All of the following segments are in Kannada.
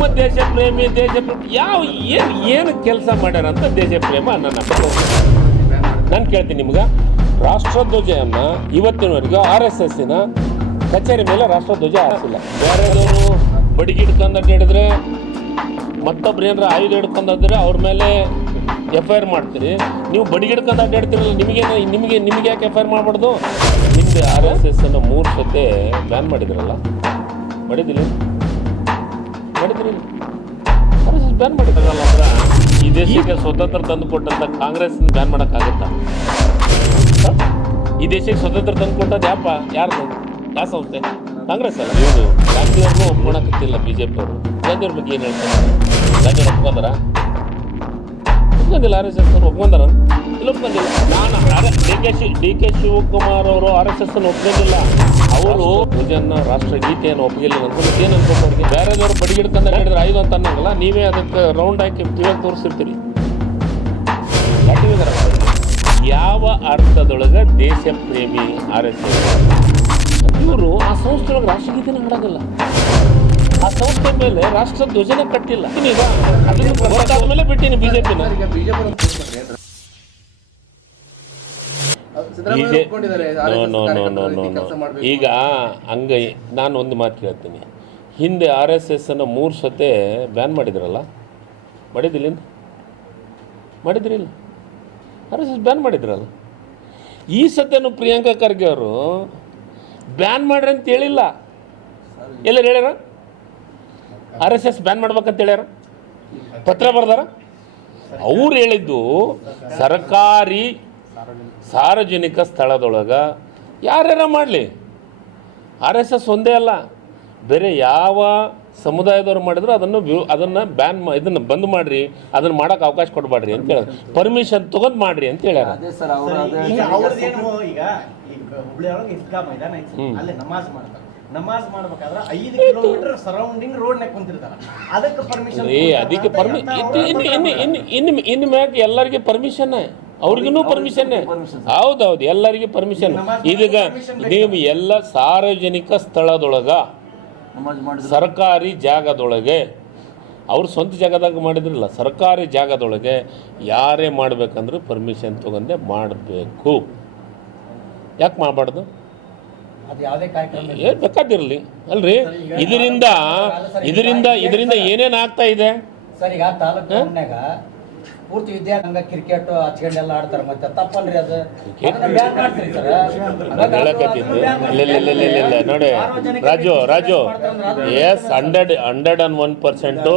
ನಿಮ್ಮ ದೇಶ ಪ್ರೇಮಿ ದೇಶ ಪ್ರೇಮಿ ಯಾವ ಏನು ಏನು ಕೆಲಸ ಮಾಡ್ಯಾರ ಅಂತ ದೇಶ ಪ್ರೇಮ ನನ್ನ ನಾನು ಕೇಳ್ತೀನಿ ನಿಮ್ಗೆ ರಾಷ್ಟ್ರಧ್ವಜವನ್ನು ಇವತ್ತಿನವರೆಗೂ ಆರ್ ಎಸ್ ಎಸ್ಸಿನ ಕಚೇರಿ ಮೇಲೆ ರಾಷ್ಟ್ರಧ್ವಜ ಹಾರಿಸಿಲ್ಲ. ಬೇರೆದವರು ಬಡಿಗೆ ಹಿಡ್ಕೊಂಡು ಹೇಳಿದ್ರೆ, ಮತ್ತೊಬ್ರು ಏನಾರ ಆಯುಧ ಹಿಡ್ಕೊಂಡಾದ್ರೆ ಅವ್ರ ಮೇಲೆ ಎಫ್ ಐ ಆರ್ ಮಾಡ್ತೀರಿ. ನೀವು ಬಡಿಗೆ ಹಿಡ್ಕೊಂಡು ಅಡ್ಡಾಡ್ತಿರಲ್ಲ ನಿಮಗೆ ನಿಮಗೆ ನಿಮಗೆ ಯಾಕೆ ಎಫ್ ಐ ಆರ್ ಮಾಡಬಾರ್ದು? ನಿಮ್ಮದು ಆರ್ ಎಸ್ ಎಸ್ ಅನ್ನು ಮೂರು ಸತೆ ಬ್ಯಾನ್ ಮಾಡಿದ್ರಲ್ಲ? ಮಾಡಿದಿಲ್ಲ ಮಾಡಿದ್ರಿ ಎಸ್ ಬ್ಯಾನ್ ಮಾಡಿದಾಗಲ್ಲ ಅಂದ್ರೆ ಈ ದೇಶಕ್ಕೆ ಸ್ವತಂತ್ರ ತಂದು ಕೊಟ್ಟಂತ ಕಾಂಗ್ರೆಸ್ ಬ್ಯಾನ್ ಮಾಡಕ್ ಹ? ಈ ದೇಶಕ್ಕೆ ಸ್ವತಂತ್ರ ತಂದು ಕೊಟ್ಟದ್ದು ಯಾಪ? ಯಾರು ಯಾವ ಸಂಸ್ಥೆ? ಕಾಂಗ್ರೆಸ್ ಅಲ್ಲ. ಇವರು ಗಾಂಧಿಯವ್ರಿಗೂ ಒಪ್ಕೊಳಕತ್ತಿಲ್ಲ ಬಿ ಜೆ ಪಿಯವರು ಗಾಂಧಿಯವ್ರ ಬಗ್ಗೆ ಏನು ಹೇಳ್ತಾರೆ? ಗಾಂಧಿಯವ್ರು ಒಪ್ಕೊಂಡಾರ? ಒಪ್ಕೊಂಡಿಲ್ಲ ಆರ್ ಎಸ್ ಎಸ್ ಒಪ್ಕೊಂಡಾರ? ಇಲ್ಲ ಒಪ್ಕೊಂಡಿಲ್ಲ. ನಾನು D K Shi D K Shivakumar ಅವರು ಆರ್ ಎಸ್ ಎಸ್ ಅನ್ನು ಒಪ್ಕೊಂಡಿಲ್ಲ. ಅವರು ಭೋಜನ ರಾಷ್ಟ್ರ ಗೀತೆಯನ್ನು ಒಪ್ಪಿಲ್ಲ ಅಂತ ಏನು ಅನ್ಬೇಕು ಅವ್ರಿಗೆ? ಬೇರೆದವ್ರು ಬಡಿಗಿಡ್ಕೊಂಡು ಹೇಳಿದ್ರೆ ಐದು ಅಂತ ಅನ್ನಂಗಲ್ಲ. ನೀವೇ ಅದಕ್ಕೆ ರೌಂಡ್ ಹಾಕಿ ಟಿವಿಯಾಗ ತೋರಿಸಿರ್ತೀರಿ. ಯಾವ ಅರ್ಥದೊಳಗೆ ದೇಶ ಪ್ರೇಮಿ ಆರ್ ಎಸ್ ಎಸ್ ಇವರು ಆ ಸಂಸ್ಥೆಯೊಳಗೆ ರಾಷ್ಟ್ರಗೀತೆನ ಹಾಡೋದಿಲ್ಲ. ಆ ಸಂಸ್ಥೆ ಮೇಲೆ ರಾಷ್ಟ್ರ ಧ್ವಜನ ಕಟ್ಟಿಲ್ಲ. ಈಗ ಮೇಲೆ ಬಿಟ್ಟಿನಿ ಬಿಜೆಪಿನ ಈಗ ಹಂಗ ನಾನು ಒಂದು ಮಾತು ಕೇಳ್ತೀನಿ ಹಿಂದೆ ಆರ್ ಎಸ್ ಎಸ್ ಅನ್ನು ಮೂರು ಸತೆ ಬ್ಯಾನ್ ಮಾಡಿದ್ರಲ್ಲ? ಮಾಡಿದ್ದಿಲ್ಲ ಮಾಡಿದ್ರಿಲ್ಲ ಆರ್ ಎಸ್ ಎಸ್ ಬ್ಯಾನ್ ಮಾಡಿದ್ರಲ್ಲ? ಈ ಸತ್ಯನು ಪ್ರಿಯಾಂಕಾ ಖರ್ಗೆ ಅವರು ಬ್ಯಾನ್ ಮಾಡ್ರಿ ಅಂತ ಹೇಳಿಲ್ಲ. ಎಲ್ಲರು ಹೇಳ್ಯಾರ? ಆರ್ ಎಸ್ ಎಸ್ ಬ್ಯಾನ್ ಮಾಡ್ಬೇಕಂತ ಹೇಳ್ಯಾರ? ಪತ್ರ ಬರ್ದಾರ? ಅವ್ರು ಹೇಳಿದ್ದು ಸರ್ಕಾರಿ ಸಾರ್ವಜನಿಕ ಸ್ಥಳದೊಳಗೆ ಯಾರ್ಯಾರ ಮಾಡಲಿ? ಆರ್ ಎಸ್ ಎಸ್ ಒಂದೇ ಅಲ್ಲ. ಬೇರೆ ಯಾವ ಸಮುದಾಯದವ್ರು ಮಾಡಿದ್ರು ಅದನ್ನು ಅದನ್ನು ಬ್ಯಾನ್ ಮಾ ಇದನ್ನು ಬಂದ್ ಮಾಡಿರಿ ಅದನ್ನು ಮಾಡೋಕೆ ಅವಕಾಶ ಕೊಡಬೇಡ್ರಿ ಅಂತ ಹೇಳಿದ್ರು ಪರ್ಮಿಷನ್ ತಗೊಂಡ್ ಮಾಡ್ರಿ ಅಂತ ಹೇಳ್ಯಾರ. ಅದೇ ಸರ್ ಅಲ್ಲಿ ಅದೇ ಈಗ ನಮಾಜ್ ಮಾಡ್ಬೇಕಾದ್ರೆ ಐದು ಕಿಲೋಮೀಟರ್ ಸರೌಂಡಿಂಗ್ ರೋಡ್ ನಾಗ ಕುಂತಿರ್ತಾರ. ಅದಕ್ಕೆ ಪರ್ಮಿಷನ್ ಏ ಅದಕ್ಕೆ ಪರ್ಮಿ ಇನ್ನು ಇನ್ನು ಇನ್ನು ಇನ್ನು ಮ್ಯಾಗ ಎಲ್ಲರಿಗೆ ಪರ್ಮಿಷನ್ ಅವ್ರಿಗೂ ಪರ್ಮಿಷನ್ ಹೌದೌದು ಎಲ್ಲರಿಗೆ ಪರ್ಮಿಷನ್ ಇದೀಗ ನೀವು ಎಲ್ಲ ಸಾರ್ವಜನಿಕ ಸ್ಥಳದೊಳಗ ಸರ್ಕಾರಿ ಜಾಗದೊಳಗೆ ಅವ್ರ ಸ್ವಂತ ಜಾಗದಾಗ ಮಾಡಿದ್ರಲ್ಲ ಸರ್ಕಾರಿ ಜಾಗದೊಳಗೆ ಯಾರೇ ಮಾಡ್ಬೇಕಂದ್ರೂ ಪರ್ಮಿಷನ್ ತಗೊಂಡೆ ಮಾಡಬೇಕು. ಯಾಕೆ ಮಾಡಬಾರ್ದು? ಏನು ಬೇಕಾದಿರಲಿ. ಅಲ್ರಿ? ಇದರಿಂದ ಇದರಿಂದ ಇದರಿಂದ ಏನೇನು ಆಗ್ತಾ ಇದೆ? ಸರ್ ಈಗ ತಾಲೂಕಿನಾಗ ಪೂರ್ತಿ ವಿದ್ಯಾರ್ಥಿ ಕ್ರಿಕೆಟ್ ಹಚ್ಕೊಂಡೆಲ್ಲ ಆಡ್ತಾರೆ ಮತ್ತೆ. ತಪ್ಪಲ್ರಿ ಅದು. ಇಲ್ಲ ನೋಡಿ Raju Raju. Yes hundred hundred and one percent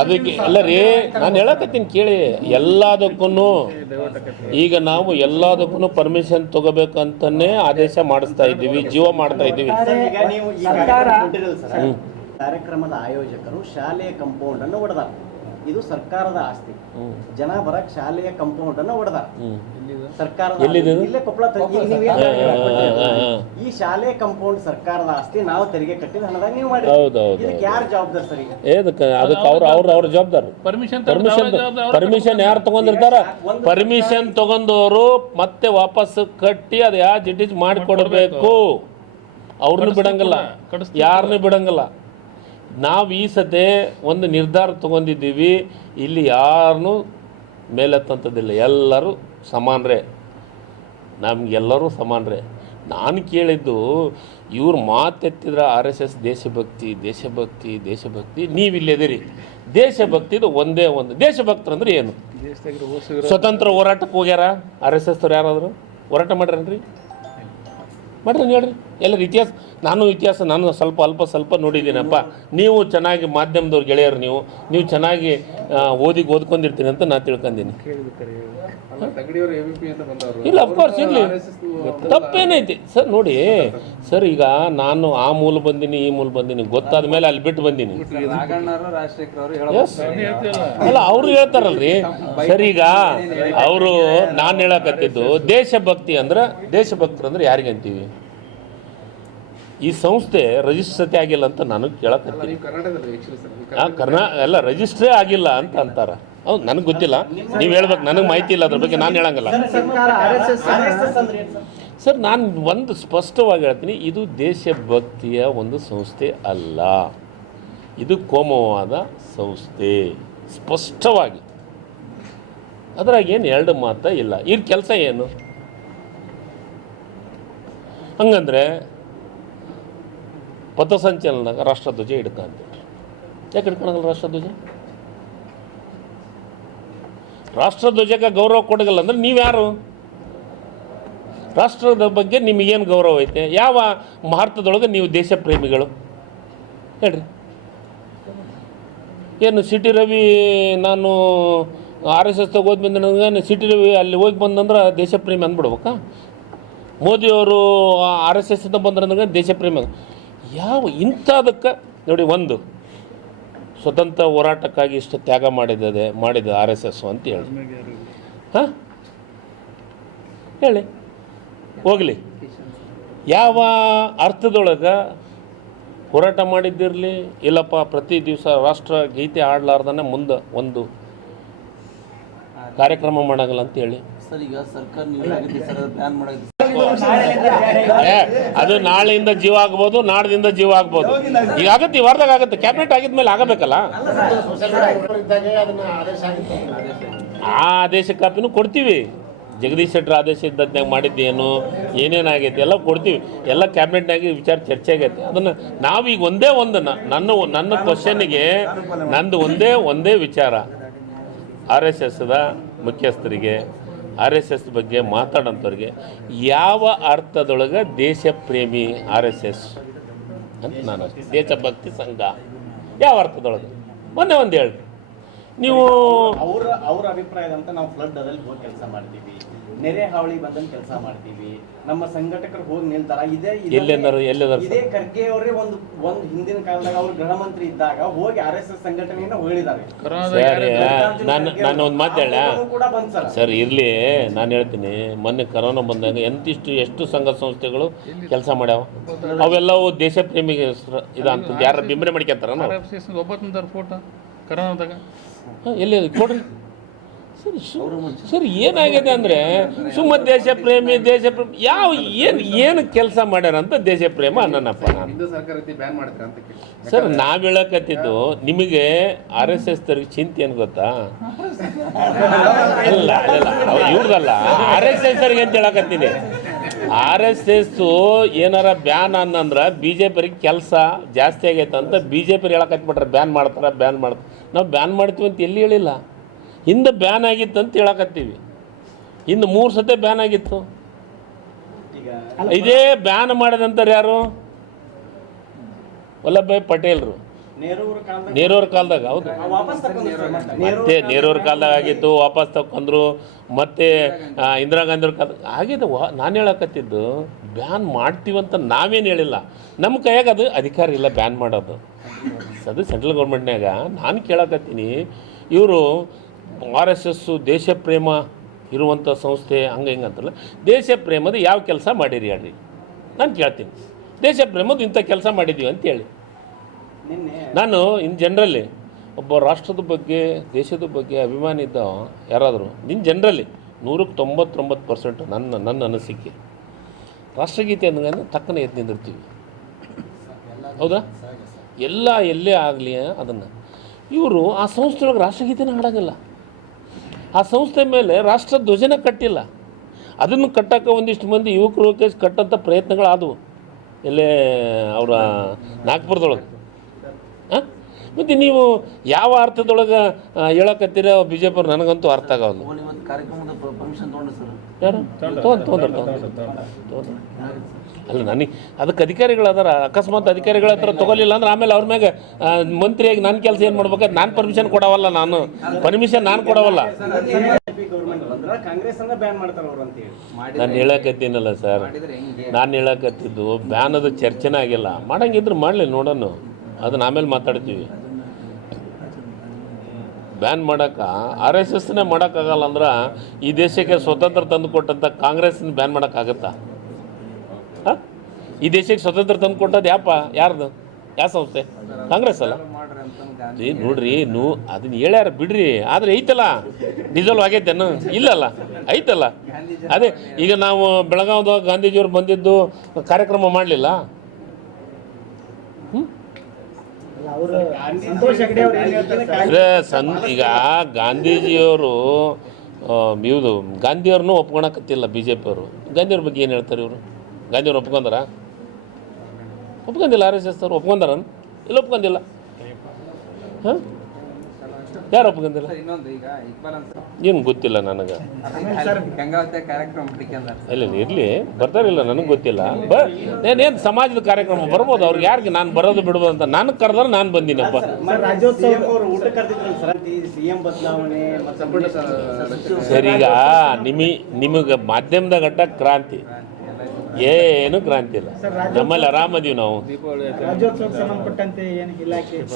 ಅದಕ್ಕೆ ಅಲ್ಲ ರೀ ನಾನು ಹೇಳಕತ್ತೀನಿ ಕೇಳಿ. ಎಲ್ಲದಕ್ಕೂ ಈಗ ನಾವು ಎಲ್ಲದಕ್ಕೂ ಪರ್ಮಿಷನ್ ತಗೋಬೇಕಂತನೇ ಆದೇಶ ಮಾಡಿಸ್ತಾ ಇದ್ದೀವಿ ಜೀವ ಮಾಡ್ತಾ ಇದ್ದೀವಿ. ಕಾರ್ಯಕ್ರಮದ ಆಯೋಜಕರು ಶಾಲೆಯ ಕಂಪೌಂಡ್ ಅನ್ನು ಒಡೆದಾರ ಇದು ಸರ್ಕಾರದ ಆಸ್ತಿ. ಜನ ಬರಕ್ ಶಾಲೆಯ ಕಂಪೌಂಡ್ ಅನ್ನ ಹೊಡೆದ ಸರ್ಕಾರದ ಎಲ್ಲಿದೆ ಇಲ್ಲೇ ಕೊಪ್ಪಳ. ಈ ಶಾಲೆ ಕಂಪೌಂಡ್ ಸರ್ಕಾರದ ಆಸ್ತಿ ನಾವು ತೆರಿಗೆ ಕಟ್ಟಿದ ಹಣದಾಗ ನೀವು ಮಾಡಿ ಇದಕ್ಕೆ ಯಾರು ಜವಾಬ್ದಾರಿ ಸರ್ ಈಗ? ಅದಕ್ಕೆ ಅವ್ರ ಅವ್ರು ಅವ್ರ ಜವಾಬ್ದಾರಿ. ಪರ್ಮಿಷನ್ ಪರ್ಮಿಷನ್ ಯಾರು ತಗೊಂಡಿರ್ತಾರ? ಪರ್ಮಿಷನ್ ತಗೊಂಡವರು ಮತ್ತೆ ವಾಪಸ್ ಕಟ್ಟಿ ಅದು ಯಾವ ಜಿಟಿಸ್ ಮಾಡಿಕೊಡ್ಬೇಕು. ಅವ್ರನ್ನೂ ಬಿಡಂಗಿಲ್ಲ. ಯಾರನ್ನೂ ಬಿಡಂಗಿಲ್ಲ. ನಾವು ಈ ಸತೆ ಒಂದು ನಿರ್ಧಾರ ತಗೊಂಡಿದ್ದೀವಿ. ಇಲ್ಲಿ ಯಾರನ್ನೂ ಮೇಲೆತ್ತಂಥದ್ದಿಲ್ಲ. ಎಲ್ಲರೂ ಸಮಾನರೇ. ನಮಗೆಲ್ಲರೂ ಸಮಾನರೇ. ನಾನು ಕೇಳಿದ್ದು ಇವ್ರು ಮಾತೆತ್ತಿದ್ರೆ ಆರ್ ಎಸ್ ಎಸ್ ದೇಶಭಕ್ತಿ ದೇಶಭಕ್ತಿ ದೇಶಭಕ್ತಿ ನೀವಿಲ್ಲದಿರಿ. ದೇಶಭಕ್ತಿದು ಒಂದೇ ಒಂದು. ದೇಶಭಕ್ತರು ಅಂದ್ರೆ ಏನು? ಸ್ವತಂತ್ರ ಹೋರಾಟಕ್ಕೆ ಹೋಗ್ಯಾರ ಆರ್ ಎಸ್ ಎಸ್ ಅವ್ರು ಯಾರಾದ್ರು? ಹೋರಾಟ ಮಾಡ್ರಿ ಮಾಡ್ರಿ ಹೇಳ್ರಿ. ಎಲ್ಲರ ಇತಿಹಾಸ ನಾನು ಇತಿಹಾಸ ನಾನು ಸ್ವಲ್ಪ ಅಲ್ಪ ಸ್ವಲ್ಪ ನೋಡಿದ್ದೀನಪ್ಪ. ನೀವು ಚೆನ್ನಾಗಿ ಮಾಧ್ಯಮದವ್ರು ಗೆಳೆಯರು ನೀವು. ನೀವು ಚೆನ್ನಾಗಿ ಓದಿಗೆ ಓದಿ ಓದ್ಕೊಂಡಿರ್ತೀನಿ ಅಂತ ನಾನು ತಿಳ್ಕೊಂಡಿನಿ ಇಲ್ಲ ಅಫ್ಕೋರ್ಸ್ ಇರಲಿ. ತಪ್ಪೇನೈತಿ. ಸರ್ ನೋಡಿ ಸರ್ ಈಗ ನಾನು ಆ ಮೂಲ ಬಂದೀನಿ ಈ ಮೂಲ ಬಂದೀನಿ ಗೊತ್ತಾದ ಮೇಲೆ ಅಲ್ಲಿ ಬಿಟ್ಟು ಬಂದೀನಿ. ಅಲ್ಲ ಅವರು ಹೇಳ್ತಾರಲ್ರಿ. ಸರ್ ಈಗ ಅವರು ನಾನು ಹೇಳಕತ್ತಿದ್ದು ದೇಶಭಕ್ತಿ ಅಂದ್ರೆ ದೇಶಭಕ್ತರು ಅಂದ್ರೆ ಯಾರಿಗೆ ಅಂತೀವಿ? ಈ ಸಂಸ್ಥೆ ರಿಜಿಸ್ಟ್ರತೆ ಆಗಿಲ್ಲ ಅಂತ ನನಗೆ ಕೇಳಕ್ಕೆ ನೀವು ಕರ್ನಾಟಕದಲ್ಲಿ ಆಕ್ಚುಲಿ ಸರ್? ಆ ಕರ್ನಾ ಎಲ್ಲ ರಿಜಿಸ್ಟ್ರೇ ಆಗಿಲ್ಲ ಅಂತ ಅಂತಾರ. ಹೌದು ನನಗೆ ಗೊತ್ತಿಲ್ಲ. ನೀವು ಹೇಳ್ಬೇಕು ನನಗೆ ಮಾಹಿತಿ ಇಲ್ಲ ಅದ್ರ ಬಗ್ಗೆ ನಾನು ಹೇಳಂಗಿಲ್ಲ. ಸರ್? ಸರ್ ನಾನು ಒಂದು ಸ್ಪಷ್ಟವಾಗಿ ಹೇಳ್ತೀನಿ ಇದು ದೇಶಭಕ್ತಿಯ ಒಂದು ಸಂಸ್ಥೆ ಅಲ್ಲ. ಇದು ಕೋಮವಾದ ಸಂಸ್ಥೆ ಸ್ಪಷ್ಟವಾಗಿ. ಅದ್ರಾಗ ಏನು ಎರಡು ಮಾತ ಇಲ್ಲ. ಇವ್ರ ಕೆಲಸ ಏನು? ಹಂಗಂದ್ರೆ ಪಥಸಂಚಲನದಾಗ ರಾಷ್ಟ್ರಧ್ವಜ ಹಿಡ್ಕೊಂತೀವಿ ಯಾಕೆ ಹಿಡ್ಕೊಳಲ್ಲ ರಾಷ್ಟ್ರಧ್ವಜ? ರಾಷ್ಟ್ರಧ್ವಜಕ್ಕೆ ಗೌರವ ಕೊಡಗಲ್ಲ ಅಂದ್ರೆ ನೀವ್ಯಾರು ರಾಷ್ಟ್ರದ ಬಗ್ಗೆ ನಿಮಗೇನು ಗೌರವ ಐತೆ? ಯಾವ ಭಾರತದೊಳಗೆ ನೀವು ದೇಶ ಪ್ರೇಮಿಗಳು ಹೇಳ್ರಿ. ಏನು ಸಿಟಿ ರವಿ ನಾನು ಆರ್ ಎಸ್ ಎಸ್ ಬಂದ ನನಗೆ ಸಿಟಿ ರವಿ ಅಲ್ಲಿ ಹೋಗಿ ಬಂದಂದ್ರೆ ದೇಶ ಪ್ರೇಮಿ ಅಂದ್ಬಿಡ್ಬೇಕಾ? ಮೋದಿಯವರು ಆರ್ ಎಸ್ ಎಸ್ ಅಂತ ಬಂದ್ರೆ ನನಗೆ ದೇಶ ಪ್ರೇಮಿ ಯಾವ ಇಂಥದಕ್ಕೆ ನೋಡಿ ಒಂದು ಸ್ವತಂತ್ರ ಹೋರಾಟಕ್ಕಾಗಿ ಇಷ್ಟು ತ್ಯಾಗ ಮಾಡಿದೆ ಮಾಡಿದ ಆರ್ ಎಸ್ ಎಸ್ ಅಂತ ಹೇಳಿ. ಹಾಂ? ಹೇಳಿ. ಹೋಗಲಿ. ಯಾವ ಅರ್ಥದೊಳಗೆ ಹೋರಾಟ ಮಾಡಿದ್ದಿರಲಿ, ಇಲ್ಲಪ್ಪ, ಪ್ರತಿ ದಿವಸ ರಾಷ್ಟ್ರ ಗೀತೆ ಹಾಡ್ಲಾರ್ದನೆ ಮುಂದೆ ಒಂದು ಕಾರ್ಯಕ್ರಮ ಮಾಡಂಗಲ್ಲ ಅಂತ ಹೇಳಿ. ಸರ್, ಈಗ ಸರ್ಕಾರ ಅದು ನಾಳೆಯಿಂದ ಜೀವ ಆಗ್ಬೋದು ನಾಡ್ದಿಂದ ಜೀವ ಆಗ್ಬೋದು. ಈಗ ಆಗತ್ತೆ ಈ ವಾರದಾಗ ಆಗುತ್ತೆ. ಕ್ಯಾಬಿನೆಟ್ ಆಗಿದ್ಮೇಲೆ ಆಗಬೇಕಲ್ಲ? ಆ ಆದೇಶ ಕಾಪಿನೂ ಕೊಡ್ತೀವಿ. ಜಗದೀಶ್ ಶೆಟ್ಟರ್ ಆದೇಶ ಇದ್ದದ್ನಾಗ ಮಾಡಿದ್ದೇನು ಏನೇನಾಗೈತಿ ಎಲ್ಲ ಕೊಡ್ತೀವಿ. ಎಲ್ಲ ಕ್ಯಾಬಿನೆಟ್ನಾಗ ವಿಚಾರ ಚರ್ಚೆ ಆಗೈತೆ. ಅದನ್ನು ನಾವೀಗ ಒಂದೇ ಒಂದು ನನ್ನ ನನ್ನ ಕ್ವಶನ್ಗೆ ನಂದು ಒಂದೇ ಒಂದೇ ವಿಚಾರ. ಆರ್ ಎಸ್ ಎಸ್ದ ಮುಖ್ಯಸ್ಥರಿಗೆ ಆರ್ ಎಸ್ ಎಸ್ ಬಗ್ಗೆ ಮಾತಾಡೋಂಥವ್ರಿಗೆ ಯಾವ ಅರ್ಥದೊಳಗೆ ದೇಶ ಪ್ರೇಮಿ ಆರ್ ಎಸ್ ಎಸ್ ಅಂತ ನಾನು ದೇಶಭಕ್ತಿ ಸಂಘ. ಯಾವ ಅರ್ಥದೊಳಗೆ? ಮೊನ್ನೆ ಒಂದು ಹೇಳಿ ನೀವು ಅವ್ರ ಅವ್ರ ಅಭಿಪ್ರಾಯದಂತ ನಾವು ಫ್ಲಡ್ ಅದಲ್ಲಿ ಹೋಗಿ ಕೆಲಸ ಮಾಡ್ತೀವಿ. ನೆರೆ ಹಾವಳಿ ಬಂದಂತ ಕೆಲಸ ಮಾಡ್ತೀವಿ. ನಮ್ಮ ಸಂಘಟಕರು ಹೋಗಿ ನಿಲ್ತಾರ. ಇದೇ ಇದೇ- ಎಲ್ಲೆಂದರು ಎಲ್ಲೆದರು ಇದೇ ಖರ್ಗೆ ಅವರೇ ಒಂದು ಒಂದು ಹಿಂದಿನ ಕಾಲದಾಗ ಅವ್ರು ಗೃಹಮಂತ್ರಿ ಇದ್ದಾಗ ಹೋಗಿ ಆರ್ ಎಸ್ ಎಸ್ ಸಂಘಟನೆಯನ್ನ ಹೊಗಳಿದ್ದಾರೆ ಸರಿ ನಾನು ನಾನು ಒಂದು ಮಾತು ಹೇಳ. ಕೂಡ ಬಂದ್ ಸರ್. ಸರ್ ಇರಲಿ ನಾನು ಹೇಳ್ತೀನಿ. ಮೊನ್ನೆ ಕರೋನಾ ಬಂದಾಗ ಎಂತಿಷ್ಟು ಎಷ್ಟು ಸಂಘ ಸಂಸ್ಥೆಗಳು ಕೆಲಸ ಮಾಡ್ಯಾವ? ಅವೆಲ್ಲವೂ ದೇಶ ಪ್ರೇಮಿಗೆ ಇದಂತ ಯಾರು ಬಿಂಬನೆ ಮಾಡ್ಕೊಂತಾರ ಫೋಟೋ ಕರೋನಾದಾಗ. ಎಲ್ಲಿ ಕೊಡ್ರಿ. ಸರಿ ಸರಿ ಏನಾಗಿದೆ ಅಂದರೆ ಸುಮ್ಮ ದೇಶ ಪ್ರೇಮಿ ದೇಶ ಪ್ರೇಮಿ ಯಾವ ಏನು ಏನು ಕೆಲಸ ಮಾಡ್ಯಾರ ಅಂತ ದೇಶ ಪ್ರೇಮ ಅನ್ನನಪ್ಪ ನಾನು. ಸರ್ ನಾವು ಹೇಳಕತ್ತಿದ್ದು ನಿಮಗೆ ಆರ್ ಎಸ್ ಎಸ್ ತರಿಗೆ ಚಿಂತೆ ಏನು ಗೊತ್ತಾ? ಇಲ್ಲ ಇಲ್ಲ ಇವ್ರದಲ್ಲ. ಆರ್ ಎಸ್ ಎಸ್ ಅವ್ರಿಗೆ ಅಂತ ಹೇಳಕತ್ತೀನಿ. ಆರ್ ಎಸ್ ಎಸ್ ಏನಾರ ಬ್ಯಾನ್ ಅನ್ನಂದ್ರೆ ಬಿ ಜೆ ಪಿರಿಗೆ ಕೆಲಸ ಜಾಸ್ತಿ ಆಗೈತೆ ಅಂತ ಬಿ ಜೆ ಪಿ ಹೇಳಕತ್ಬಿಟ್ರೆ ಬ್ಯಾನ್ ಮಾಡ್ತಾರೆ ಬ್ಯಾನ್ ಮಾಡ್ತಾರೆ. ನಾವು ಬ್ಯಾನ್ ಮಾಡ್ತೀವಿ ಅಂತ ಎಲ್ಲಿ ಹೇಳಿಲ್ಲ. ಹಿಂದೆ ಬ್ಯಾನ್ ಆಗಿತ್ತು ಅಂತ ಹೇಳಕತ್ತೀವಿ. ಇನ್ನು ಮೂರು ಸತೆ ಬ್ಯಾನ್ ಆಗಿತ್ತು. ಇದೇ ಬ್ಯಾನ್ ಮಾಡಿದಂತಾರೆ ಯಾರು? ವಲ್ಲಭಭಾಯ್ ಪಟೇಲ್ರು. ನೆಹರೂರ ಕಾಲದಾಗ. ಹೌದು. ಮತ್ತೆ. ನೆಹರು ಕಾಲದಾಗ ಆಗಿತ್ತು ವಾಪಸ್ ತಕೊಂಡ್ರು ಮತ್ತೆ ಇಂದಿರಾ ಗಾಂಧಿಯವ್ರ ಕಾಲ ಆಗಿದೆ ವಾ ನಾನು ಹೇಳಕತ್ತಿದ್ದು. ಬ್ಯಾನ್ ಮಾಡ್ತೀವಂತ ನಾವೇನು ಹೇಳಿಲ್ಲ. ನಮ್ಮ ಕೈಯಾಗ ಅದು ಅಧಿಕಾರ ಇಲ್ಲ ಬ್ಯಾನ್ ಮಾಡೋದು. ಅದು ಸೆಂಟ್ರಲ್ ಗೌರ್ಮೆಂಟ್ನಾಗ ನಾನು ಕೇಳಕತ್ತೀನಿ ಇವರು ಆರ್ ಎಸ್ ಎಸ್ಸು ದೇಶ ಪ್ರೇಮ ಇರುವಂಥ ಸಂಸ್ಥೆ ಹಂಗೆ ಹಿಂಗೆ ಅಂತಲ್ಲ ದೇಶ ಪ್ರೇಮದ ಯಾವ ಕೆಲಸ ಮಾಡಿರಿ ಹೇಳ್ರಿ. ನಾನು ಕೇಳ್ತೀನಿ. ದೇಶ ಪ್ರೇಮದ ಇಂಥ ಕೆಲಸ ಮಾಡಿದ್ದೀವಿ ಅಂತೇಳಿ ನಾನು ಇನ್ ಜನರಲ್ಲಿ ಒಬ್ಬ ರಾಷ್ಟ್ರದ ಬಗ್ಗೆ ದೇಶದ ಬಗ್ಗೆ ಅಭಿಮಾನಿ ಇದ್ದ ಯಾರಾದರೂ ಇನ್ ಜನರಲ್ಲಿ ನೂರಕ್ಕೆ ತೊಂಬತ್ತೊಂಬತ್ತು ಪರ್ಸೆಂಟ್ ನನ್ನ ನನ್ನ ಅನಿಸಿಕೆ. ರಾಷ್ಟ್ರಗೀತೆ ಅಂದಾಗ ತಕ್ಕನೆ ಎದ್ದು ನಿಂದಿರ್ತೀವಿ. ಹೌದಾ? ಎಲ್ಲ ಎಲ್ಲೇ ಆಗಲಿ ಅದನ್ನು. ಇವರು ಆ ಸಂಸ್ಥೆ ಒಳಗೆ ರಾಷ್ಟ್ರಗೀತೆನ ಹಾಡೋಂಗಿಲ್ಲ. ಆ ಸಂಸ್ಥೆ ಮೇಲೆ ರಾಷ್ಟ್ರ ಧ್ವಜನ ಕಟ್ಟಿಲ್ಲ. ಅದನ್ನು ಕಟ್ಟಕ್ಕೆ ಒಂದಿಷ್ಟು ಮಂದಿ ಯುವಕರು ಕೇಸ್ ಕಟ್ಟಂಥ ಪ್ರಯತ್ನಗಳಾದವು. ಎಲ್ಲೇ ಅವರ ನಾಗ್ಪುರದೊಳಗೆ. ಹಾಂ? ಮತ್ತು ನೀವು ಯಾವ ಅರ್ಥದೊಳಗೆ ಹೇಳಕತ್ತೀರ ಬಿ ಜೆ ಪಿ ನನಗಂತೂ ಅರ್ಥ ಆಗೋಲ್ಲ ಅವ್ನು ಇವತ್ತು ಕಾರ್ಯಕ್ರಮದ ಪರ್ಮಿಷನ್ ತೊಗೊಂಡು ಸರ್ ಯಾರು ತೊಗೊಂಡು ತೊಗೊಂಡ್ರು ತೊಗೊಂಡ್ರು ಅಲ್ಲ ನನಗೆ ಅದಕ್ಕೆ ಅಧಿಕಾರಿಗಳು ಅದಾರ ಅಕಸ್ಮಾತ್ ಅಧಿಕಾರಿಗಳ ಹತ್ರ ತಗೊಲಿಲ್ಲ ಅಂದ್ರೆ ಆಮೇಲೆ ಅವ್ರ ಮ್ಯಾಗ ಮಂತ್ರಿಯಾಗಿ ನನ್ನ ಕೆಲಸ ಏನು ಮಾಡ್ಬೇಕಾದ್ರೆ ನಾನು ಪರ್ಮಿಷನ್ ಕೊಡವಲ್ಲ ನಾನು. ಪರ್ಮಿಷನ್ ನಾನು ಕೊಡವಲ್ಲ. ನಾನು ಹೇಳಕತ್ತೀನಲ್ಲ ಸರ್ ನಾನು ಹೇಳಕತ್ತಿದ್ದು ಅದು ಚರ್ಚೆನೇ ಆಗಿಲ್ಲ. ಮಾಡಂಗಿದ್ರೆ ಮಾಡಲಿ ನೋಡೋಣ ಅದನ್ನ ಆಮೇಲೆ ಮಾತಾಡ್ತೀವಿ. ಬ್ಯಾನ್ ಮಾಡೋಕೆ ಆರ್ ಎಸ್ ಎಸ್ನೇ ಮಾಡೋಕ್ಕಾಗಲ್ಲ ಅಂದ್ರೆ ಈ ದೇಶಕ್ಕೆ ಸ್ವತಂತ್ರ ತಂದು ಕೊಟ್ಟಂಥ ಕಾಂಗ್ರೆಸ್ನ ಬ್ಯಾನ್ ಮಾಡೋಕ್ಕಾಗತ್ತಾ ಹಾಂ? ಈ ದೇಶಕ್ಕೆ ಸ್ವತಂತ್ರ ತಂದು ಕೊಟ್ಟದ್ದು ಯಾಪ, ಯಾರ್ದು? ಯಾವ ಸಂಸ್ಥೆ? ಕಾಂಗ್ರೆಸ್ ಅಲ್ಲ? ನೋಡ್ರಿ, ನೂ ಅದನ್ನ ಹೇಳ್ಯಾರ ಬಿಡ್ರಿ, ಆದ್ರೆ ಐತಲ್ಲ? ಡಿಸಲ್ವ್ ಆಗೈತೇನು ಇಲ್ಲಲ್ಲ? ಐತಲ್ಲ? ಅದೇ, ಈಗ ನಾವು ಬೆಳಗಾವ್ದಾಗ ಗಾಂಧೀಜಿಯವ್ರು ಬಂದಿದ್ದು ಕಾರ್ಯಕ್ರಮ ಮಾಡಲಿಲ್ಲ ಅವರು ಸಂತೋಷ್ ಹೆಗಡೆ ಅವ್ರು ಏನು ಹೇಳ್ತಾರೆ ಅಂದರೆ ಸನ್ ಈಗ ಗಾಂಧೀಜಿಯವರು ಇವ್ದು ಗಾಂಧಿಯವ್ರನ್ನೂ ಒಪ್ಕೊಳಕತ್ತಿಲ್ಲ ಬಿ ಜೆ ಪಿಯವರು ಗಾಂಧಿಯವ್ರ ಬಗ್ಗೆ ಏನು ಹೇಳ್ತಾರೆ ಇವರು? ಗಾಂಧಿಯವ್ರು ಒಪ್ಕೊಂಡಾರ? ಒಪ್ಕೊಂಡಿಲ್ಲ ಆರ್ ಎಸ್ ಎಸ್ ಅವ್ರು ಒಪ್ಕೊಂಡಾರ ಇಲ್ಲ ಒಪ್ಕೊಂಡಿಲ್ಲ. ಹಾಂ? ಯಾರು ಅಂತ. ಏನು ಗೊತ್ತಿಲ್ಲ ನನಗೆ. ಇಲ್ಲ ಇರಲಿ. ಬರ್ತಾರಿಲ್ಲ ನನಗೆ ಗೊತ್ತಿಲ್ಲ. ಬ ಏನೇನು ಸಮಾಜದ ಕಾರ್ಯಕ್ರಮ ಬರ್ಬೋದು? ಅವ್ರಿಗೆ ಯಾರಿಗೆ ನಾನು ಬರೋದು ಬಿಡ್ಬೋದು ಅಂತ ನಾನು ಕರೆದ್ರೆ ನಾನು ಬಂದಿನಪ್ಪ. ಸರಿಗ ಅವರು ಊಟ ಕರೆದಿದ್ರು ಸರ್ ಸಿಎಂ ಬದಲಾವಣೆ ಸಂಪುಟ ಮತ್ತು ಸರಿ ಈಗ ನಿಮಿ ನಿಮಗೆ ಮಾಧ್ಯಮದ ಘಟ್ಟ ಕ್ರಾಂತಿ. ಏನು ಕ್ರಾಂತಿ ಇಲ್ಲ. ನಮ್ಮಲ್ಲಿ ಆರಾಮದೀವಿ ನಾವು.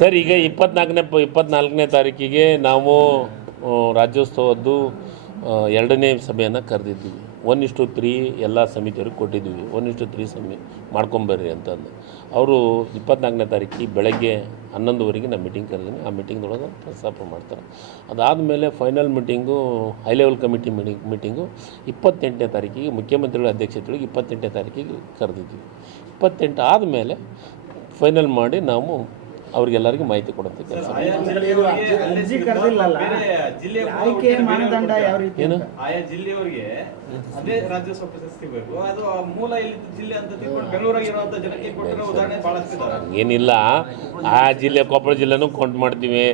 ಸರ್ ಈಗ ಇಪ್ಪತ್ನಾಲ್ಕನೇ ಇಪ್ಪತ್ನಾಲ್ಕನೇ ತಾರೀಕಿಗೆ ನಾವು ರಾಜ್ಯೋತ್ಸವದ್ದು ಎರಡನೇ ಸಭೆಯನ್ನು ಕರೆದಿದ್ದೀವಿ. ಒನ್ ಇಷ್ಟು ತ್ರೀ ಎಲ್ಲ ಸಮಿತಿಯವ್ರಿಗೆ ಕೊಟ್ಟಿದ್ದೀವಿ ಒನ್ ಇಷ್ಟು ತ್ರೀ ಸಮಿ ಮಾಡ್ಕೊಂಬರ್ರಿ ಅಂತಂದು. ಅವರು ಇಪ್ಪತ್ನಾಲ್ಕನೇ ತಾರೀಕಿಗೆ ಬೆಳಗ್ಗೆ ಹನ್ನೊಂದುವರೆಗೆ ನಾನು ಮೀಟಿಂಗ್ ಕರೆದೀನಿ, ಆ ಮೀಟಿಂಗ್ದೊಳಗೆ ಪ್ರಸ್ತಾಪ ಮಾಡ್ತಾರೆ. ಅದಾದಮೇಲೆ final meeting high level committee meeting meeting ಇಪ್ಪತ್ತೆಂಟನೇ ತಾರೀಕಿಗೆ ಮುಖ್ಯಮಂತ್ರಿಗಳ ಅಧ್ಯಕ್ಷತೆಯೊಳಗೆ ಇಪ್ಪತ್ತೆಂಟನೇ ತಾರೀಕಿಗೆ ಕರೆದಿದ್ದೀವಿ. ಇಪ್ಪತ್ತೆಂಟು ಆದಮೇಲೆ ಫೈನಲ್ ಮಾಡಿ ನಾವು ಅವ್ರಿಗೆಲ್ಲರಿಗೂ ಮಾಹಿತಿ ಕೊಡುತ್ತೆ ಕೆಲಸ. ಏನು ಆಯಾ ಅದೇ ರಾಜ್ಯೋತ್ಸವ ಪ್ರಶಸ್ತಿ ಬೇಕು ಅದು ಮೂಲ ಇಲ್ಲಿ ಜಿಲ್ಲೆ ಅಂತ ತಿಳ್ಕೊಂಡು ಬೆಂಗಳೂರಾಗ ಇರುವಂತ ಜನಕ್ಕೆ ಕೊಟ್ಟಿರೋ ಉದಾಹರಣೆ ಬಹಳಷ್ಟು ಇದಾವೆ ಏನಿಲ್ಲ ಆ ಜಿಲ್ಲೆ ಕೊಪ್ಪಳ ಜಿಲ್ಲೆನೂ ಕೌಂಟ್ ಮಾಡ್ತೀವಿ.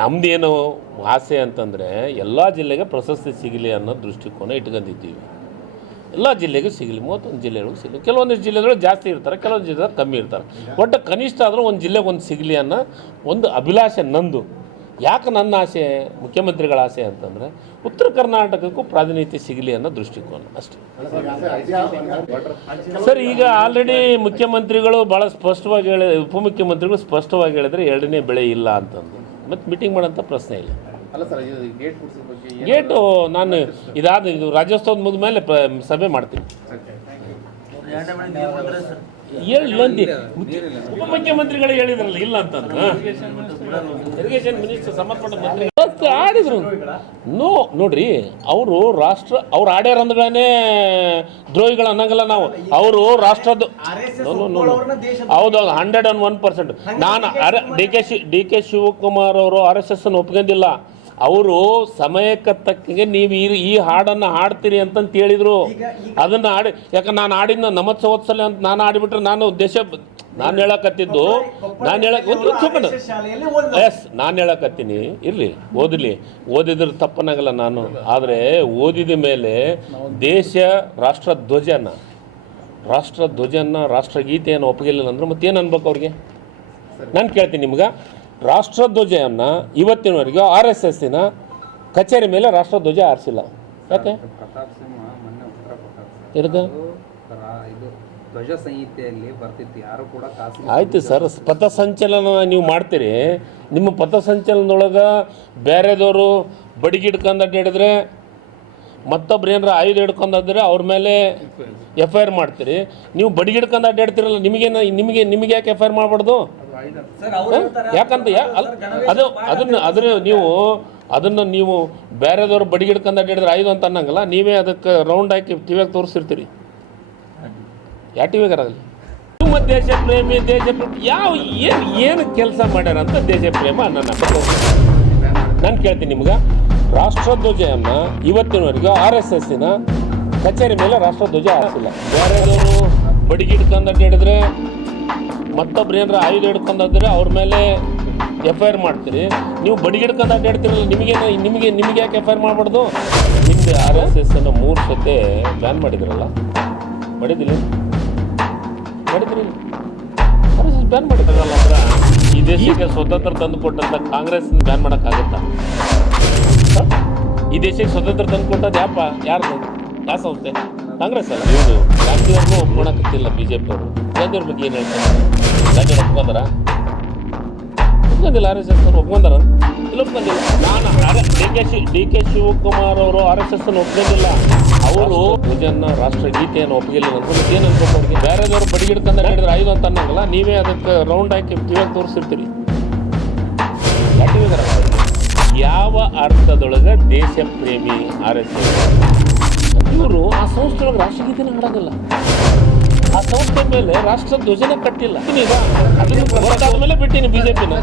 ನಮ್ದೇನು ಆಸೆ ಅಂತಂದರೆ ಎಲ್ಲ ಜಿಲ್ಲೆಗೆ ಪ್ರಶಸ್ತಿ ಸಿಗಲಿ ಅನ್ನೋ ದೃಷ್ಟಿಕೋನ ಇಟ್ಕೊಂಡಿದ್ದೀವಿ. ಎಲ್ಲ ಜಿಲ್ಲೆಗೂ ಸಿಗಲಿ, ಮೂವತ್ತೊಂದು ಜಿಲ್ಲೆಗಳಿಗೂ ಸಿಗಲಿ. ಕೆಲವೊಂದಿಷ್ಟು ಜಿಲ್ಲೆಗಳು ಜಾಸ್ತಿ ಇರ್ತಾರೆ ಕೆಲವೊಂದು ಜಿಲ್ಲೆ ಕಮ್ಮಿ ಇರ್ತಾರೆ. ಒಟ್ಟು ಕನಿಷ್ಠ ಆದರೂ ಒಂದು ಜಿಲ್ಲೆಗೆ ಒಂದು ಸಿಗಲಿ ಅನ್ನೋ ಒಂದು ಅಭಿಲಾಷೆ ನಂದು. ಯಾಕೆ ನನ್ನ ಆಸೆ, ಮುಖ್ಯಮಂತ್ರಿಗಳ ಆಸೆ ಅಂತಂದರೆ ಉತ್ತರ ಕರ್ನಾಟಕಕ್ಕೂ ಪ್ರಾತಿನಿಧ್ಯ ಸಿಗಲಿ ಅನ್ನೋ ದೃಷ್ಟಿಕೋನ ಅಷ್ಟೇ. ಸರ್, ಈಗ ಆಲ್ರೆಡಿ ಮುಖ್ಯಮಂತ್ರಿಗಳು ಭಾಳ ಸ್ಪಷ್ಟವಾಗಿ ಹೇಳಿ, ಉಪಮುಖ್ಯಮಂತ್ರಿಗಳು ಸ್ಪಷ್ಟವಾಗಿ ಹೇಳಿದರೆ ಎರಡನೇ ಬೆಳೆ ಇಲ್ಲ ಅಂತಂದು. ಮತ್ತು ಮೀಟಿಂಗ್ ಮಾಡೋಂಥ ಪ್ರಶ್ನೆ ಇಲ್ಲ. ಗೇಟ್ ನಾನು ಇದಾದ ಇದು ರಾಜ್ಯೋತ್ಸವದ ಮುಗಿದ ಮೇಲೆ ಪ- ಸಭೆ ಮಾಡ್ತೀನಿ. ಹೇಳಿ ಉಪಮುಖ್ಯಮಂತ್ರಿಗಳು ಹೇಳಿದ್ರಲ್ಲ ಇಲ್ಲ ಅಂತಂದ್ರೆ? ಇರಿಗೇಷನ್ ಮಿನಿಸ್ಟರ್ ಸಂಬಂಧಪಟ್ಟ ಮಂತ್ರಿ. ಇವತ್ತು ಆಡಿದ್ರು. ನೋ ನೋಡ್ರಿ ಅವರು ರಾಷ್ಟ್ರ ಅವ್ರು ಆಡ್ಯಾರ ಅಂದ್ಮೇಲೆ ದ್ರೋಹಿಗಳು ಅನ್ನಂಗಿಲ್ಲ ನಾವು. ಅವರು ರಾಷ್ಟ್ರದ್ದು. ಹೌದು ಹಂಡ್ರೆಡ್ ಅಂಡ್ ಒನ್ ಪರ್ಸೆಂಟ್ ನಾನು ಅರೆ D K Shi D K Shivakumar ಅವರು ಆರ್ ಎಸ್ ಎಸ್ ಅನ್ನು ಒಪ್ಕೊಂಡಿಲ್ಲ. ಅವರು ಸಮಯಕ್ಕೆ ತಕ್ಕಂಗೆ ನೀವು ಈ ಈ ಹಾಡನ್ನು ಹಾಡ್ತೀರಿ ಅಂತಂತ ಹೇಳಿದರು ಅದನ್ನು ಹಾಡಿ ಯಾಕೆ ನಾನು ಆಡಿದ್ನ ನಮತ್ಸವತ್ಸಲ ಅಂತ ನಾನು ಹಾಡಿಬಿಟ್ರೆ ನಾನು ದೇಶ ನಾನು ಹೇಳಕತ್ತಿದ್ದು ನಾನು ಹೇಳಕ್ ಎಸ್ ನಾನು ಹೇಳಕತ್ತೀನಿ. ಇರಲಿ ಓದಲಿ. ಓದಿದ್ರೆ ತಪ್ಪನಾಗಲ್ಲ ನಾನು. ಆದರೆ ಓದಿದ ಮೇಲೆ ದೇಶ ರಾಷ್ಟ್ರ ಧ್ವಜನ ರಾಷ್ಟ್ರ ಧ್ವಜನ ರಾಷ್ಟ್ರಗೀತೆಯನ್ನು ಒಪ್ಪಗಿಲ್ಲ ಅಂದ್ರೆ ಮತ್ತೇನು ಅನ್ಬೇಕು ಅವ್ರಿಗೆ? ನಾನು ಕೇಳ್ತೀನಿ ನಿಮ್ಗೆ. ರಾಷ್ಟ್ರಧ್ವಜವನ್ನು ಇವತ್ತಿನವರೆಗೂ ಆರ್ ಎಸ್ ಎಸ್ಸಿನ ಕಚೇರಿ ಮೇಲೆ ರಾಷ್ಟ್ರಧ್ವಜ ಆರಿಸಿಲ್ಲ. ಯಾಕೆ? ಧ್ವಜ ಸಂಹಿತೆಯಲ್ಲಿ ಬರ್ತಿತ್ತು. ಯಾರು ಕೂಡ ಆಯ್ತು ಸರ್ ಪಥಸಂಚಲನ ನೀವು ಮಾಡ್ತೀರಿ. ನಿಮ್ಮ ಪಥಸಂಚಲನದೊಳಗೆ ಬೇರೆದವರು ಬಡಿಗಿಡ್ಕೊಂಡು ಅಡ್ಡಾಡಿದ್ರೆ ಮತ್ತೊಬ್ರು ಏನಾರ ಆಯುಧ ಹಿಡ್ಕೊಂಡಾದ್ರೆ ಅವ್ರ ಮೇಲೆ ಎಫ್ ಐ ಆರ್ ಮಾಡ್ತೀರಿ. ನೀವು ಬಡಿಗಿಡ್ಕೊಂಡು ಅಡ್ಡಾಡ್ತಿರಲ್ಲ ನಿಮಗೇನು ನಿಮಗೆ ನಿಮಗೆ ಯಾಕೆ ಎಫ್ ಐ ಆರ್ ಮಾಡಬಾರ್ದು? ಯಾಕಂತ ಅದು ಅದನ್ನು ಅದನ್ನು ನೀವು ಅದನ್ನು ನೀವು ಬೇರೆದವ್ರು ಬಡಿಗಿಡ್ಕೊಂಡು ಅಡ್ಡಿಡಿದ್ರೆ ಐದು ಅಂತ ಅನ್ನಂಗಲ್ಲ ನೀವೇ ಅದಕ್ಕೆ ರೌಂಡ್ ಹಾಕಿ ಟಿವಿಯಾಗ ತೋರಿಸಿರ್ತೀರಿ. ಯಾವ ಟಿವಿಗಾರಾಗಲಿ ನಿಮ್ಮ ದೇಶ ಪ್ರೇಮಿ ದೇಶ ಪ್ರೇಮಿ ಯಾವ ಏನು ಏನು ಕೆಲಸ ಮಾಡ್ಯಾರ ಅಂತ ದೇಶ ಪ್ರೇಮ ನನ್ನ ನಾನು ಕೇಳ್ತೀನಿ ನಿಮ್ಗೆ. ರಾಷ್ಟ್ರಧ್ವಜವನ್ನು ಇವತ್ತಿನವರೆಗೂ ಆರ್ ಎಸ್ ಎಸ್ಸಿನ ಕಚೇರಿ ಮೇಲೆ ರಾಷ್ಟ್ರಧ್ವಜ ಹಾರಿಸಿಲ್ಲ. ಬೇರೆದವರು ಬಡಿಗಿಡ್ಕೊಂಡು ಅಡ್ಡಾಡಿದ್ರೆ ಮತ್ತೊಬ್ರು ಏನಾರ ಆಯುಧ ಹಿಡ್ಕೊಂಡಾದ್ರೆ ಅವ್ರ ಮೇಲೆ ಎಫ್ ಐ ಆರ್ ಮಾಡ್ತೀರಿ. ನೀವು ಬಡಿಗಿಡ್ಕೊಂಡು ಅಡ್ಡ ನಿಮಗೇನು ನಿಮಗೆ ನಿಮಗೆ ಯಾಕೆ ಎಫ್ ಐ ಆರ್ ಮಾಡಬಾರ್ದು? ನಿಮ್ಮದು ಆರ್ ಎಸ್ ಎಸ್ ಅನ್ನು ಮೂರು ಸತೆ ಬ್ಯಾನ್ ಮಾಡಿದ್ರಲ್ಲ? ಮಾಡಿದಿಲ್ಲ ಮಾಡಿದ್ರಿ? ಆರ್ ಎಸ್ ಎಸ್ ಬ್ಯಾನ್ ಮಾಡಿದ್ರಲ್ಲ ಅಂದ್ರೆ ಈ ದೇಶಕ್ಕೆ ಸ್ವತಂತ್ರ ತಂದು ಕೊಟ್ಟಂತ ಕಾಂಗ್ರೆಸ್ ಬ್ಯಾನ್ ಮಾಡೋಕ್ಕಾಗತ್ತಾ? ಈ ದೇಶಕ್ಕೆ ಸ್ವತಂತ್ರ ತಂದು ಕೊಟ್ಟದ್ದು ಯಾಪ ಯಾರು ಯಾವ ಸಂಸ್ಥೆ? ಕಾಂಗ್ರೆಸ್ ಅಲ್ಲ. ಇವರು ಗಾಂಧಿಯವ್ರನ್ನೂ ಒಪ್ಕೊಳಕತ್ತಿಲ್ಲ ಬಿ ಜೆ ಪಿಯವರು ಗಾಂಧಿಯವ್ರ ಬಗ್ಗೆ ಏನು ಹೇಳ್ತಾರೆ? ಗಾಂಧಿಯವ್ರು ಒಪ್ಕೊಂಡಾರ ಒಪ್ಕೊಂಡಿಲ್ಲ ಆರ್ ಎಸ್ ಎಸ್ ಅವ್ರು ಒಪ್ಕೊಂಡಾರ ಇಲ್ಲ ಒಪ್ಕೊಂಡಿಲ್ಲ ನಾನು D K Shi D K Shivakumar ಅವರು ಆರ್ ಎಸ್ ಎಸ್ ಅನ್ನು ಒಪ್ಕೊಂಡಿಲ್ಲ. ಅವರು ಭಜನ್ನ ರಾಷ್ಟ್ರ ಗೀತೆಯನ್ನು ಒಪ್ಪಿಗೆಲ್ಲ ಅಂತ ಏನು ಅನ್ಬೇಕು ಅವ್ರಿಗೆ ಬೇರೆದವ್ರು ಬಡಿಗಿಡ್ಕೊಂಡು ಹೇಳಿದ್ರೆ ಐದು ಅಂತ ಅನ್ನಂಗಲ್ಲ. ನೀವೇ ಅದಕ್ಕೆ ರೌಂಡ್ ಹಾಕಿ ಟಿವಿಯಾಗ ತೋರಿಸಿರ್ತೀರಿ. ಯಾವ ಯಾವ ಅರ್ಥದೊಳಗೆ ದೇಶ ಪ್ರೇಮಿ ಆರ್ ಎಸ್ ಎಸ್ ಇವರು ಆ ಸಂಸ್ಥೆಯೊಳಗೆ ರಾಷ್ಟ್ರಗೀತೆನ ಹಾಡೋದಿಲ್ಲ. ಆ ಸಂಸ್ಥೆ ಮೇಲೆ ರಾಷ್ಟ್ರ ಧ್ವಜನ ಕಟ್ಟಿಲ್ಲ ಅದನ್ನು ಮೇಲೆ ಬಿಟ್ಟಿನಿ ಬಿಜೆಪಿನ.